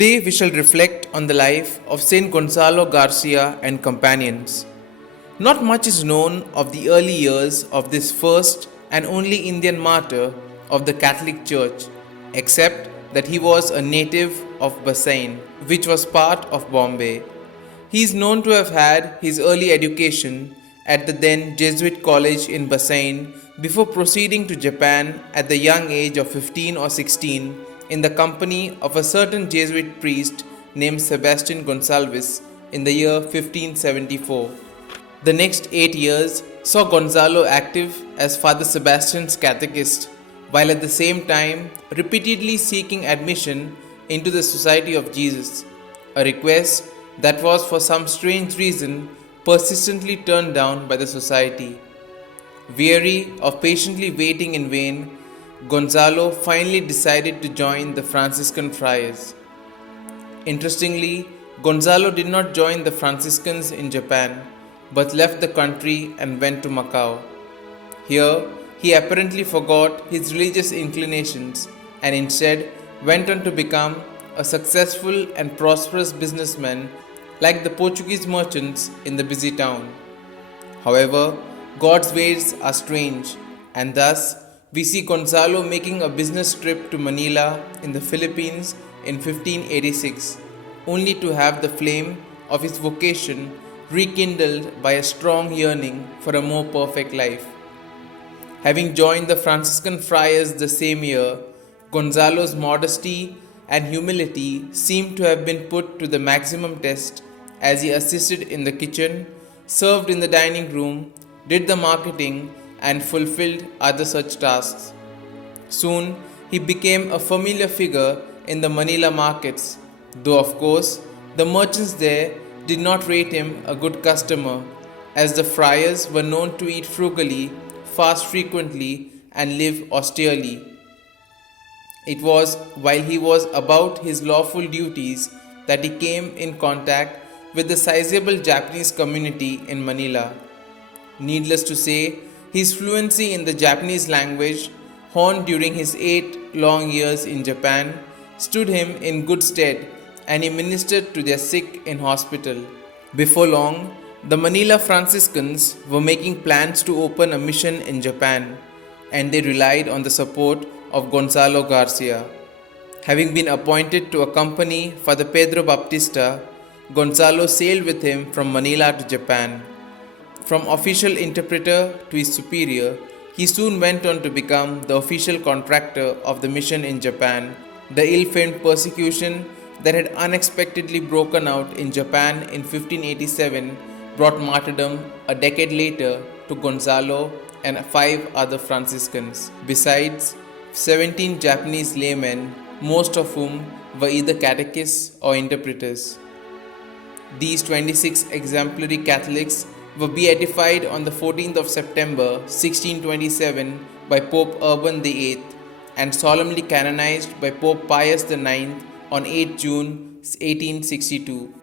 Today we shall reflect on the life of Saint Gonzalo Garcia and companions. Not much is known of the early years of this first and only Indian martyr of the Catholic Church, except that he was a native of Bassein, which was part of Bombay. He is known to have had his early education at the then Jesuit college in Bassein before proceeding to Japan at the young age of 15 or 16 in the company of a certain Jesuit priest named Sebastian Gonsalves in the year 1574. The next 8 years saw Gonzalo active as Father Sebastian's catechist, while at the same time repeatedly seeking admission into the Society of Jesus, a request that was for some strange reason persistently turned down by the society. Weary of patiently waiting in vain, Gonzalo finally decided to join the Franciscan friars. Interestingly, Gonzalo did not join the Franciscans in Japan, but left the country and went to Macau. Here, he apparently forgot his religious inclinations and instead went on to become a successful and prosperous businessman like the Portuguese merchants in the busy town. However, God's ways are strange, and thus we see Gonzalo making a business trip to Manila in the Philippines in 1586, only to have the flame of his vocation rekindled by a strong yearning for a more perfect life. Having joined the Franciscan friars the same year, Gonzalo's modesty and humility seem to have been put to the maximum test as he assisted in the kitchen, served in the dining room, did the marketing, and fulfilled other such tasks. Soon, he became a familiar figure in the Manila markets, though of course, the merchants there did not rate him a good customer, as the friars were known to eat frugally, fast frequently, and live austerely. It was while he was about his lawful duties that he came in contact with the sizable Japanese community in Manila. Needless to say, his fluency in the Japanese language, honed during his 8 long years in Japan, stood him in good stead, and he ministered to their sick in hospital. Before long, the Manila Franciscans were making plans to open a mission in Japan, and they relied on the support of Gonzalo Garcia. Having been appointed to accompany Father Pedro Baptista, Gonzalo sailed with him from Manila to Japan. From official interpreter to his superior, he soon went on to become the official contractor of the mission in Japan. The ill-famed persecution that had unexpectedly broken out in Japan in 1587 brought martyrdom a decade later to Gonzalo and 5 other Franciscans, besides 17 Japanese laymen, most of whom were either catechists or interpreters. These 26 exemplary Catholics were beatified on the 14th of September 1627 by Pope Urban VIII and solemnly canonized by Pope Pius IX on 8 June 1862.